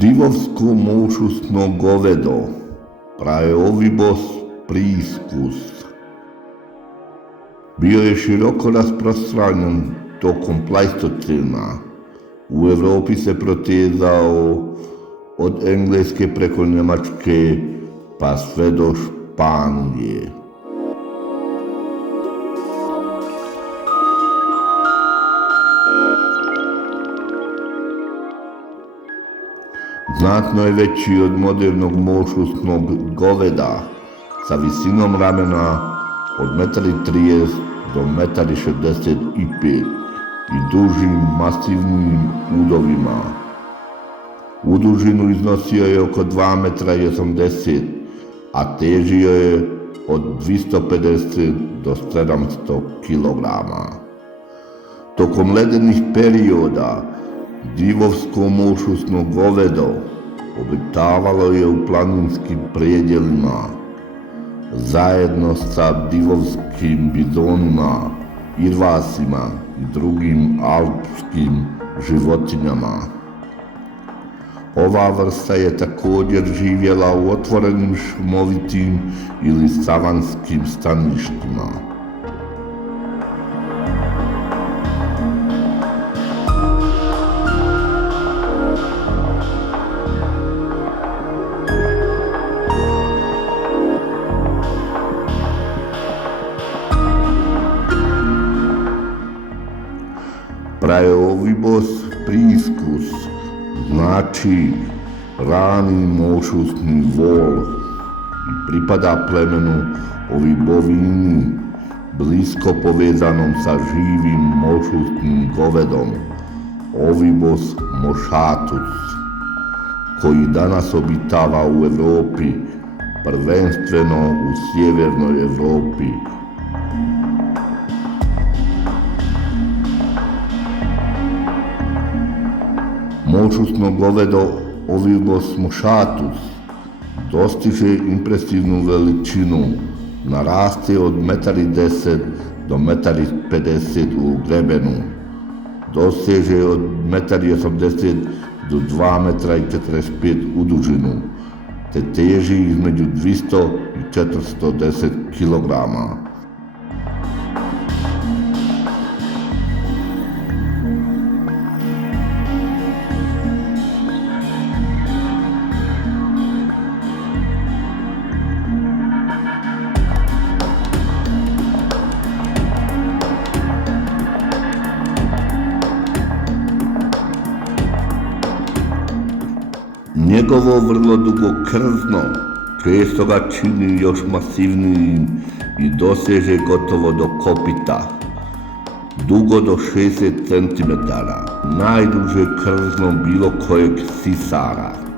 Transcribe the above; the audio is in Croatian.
Divovsko moušusno govedo, praeovibos priscus. Bio je široko rasprostranjen tokom Pleistocena. U Europi se protezao od Engleske preko Njemačke pa sve do Španije. Znatno je veći od modernog moušusnog goveda sa visinom ramena od 1,30 m do 1,65 m i dužim masivnim udovima. U dužinu iznosio je oko 2,80 m, a težio je od 250 do 700 kg. Tokom ledenih perioda divovsko moušusno govedo obitavalo je u planinskim predjelima zajedno sa divovskim bizonima, irvasima i drugim alpskim životinjama. Ova vrsta je također živjela u otvorenim šumovitim ili savanskim staništima. Praeovibos priscus znači rani moušusni vol i pripada plemenu ovibovini, blisko povezanom sa živim moušusnim govedom, Ovibos moschatus, koji danas obitava u Europi, prvenstveno u sjevernoj Europi. Moušusno govedo Ovibos moschatus dostiže impresivnu veličinu, naraste od 1,10 m do 1,50 m u grebenu, doseže od 1,80 m do 2,45 m u dužinu, te teži između 200 i 410 kg. Njegovo vrlo dugo krzno često ga čini još masivnijim i doseže gotovo do kopita, dugo do 60 cm, najduže krzno bilo kojeg sisara.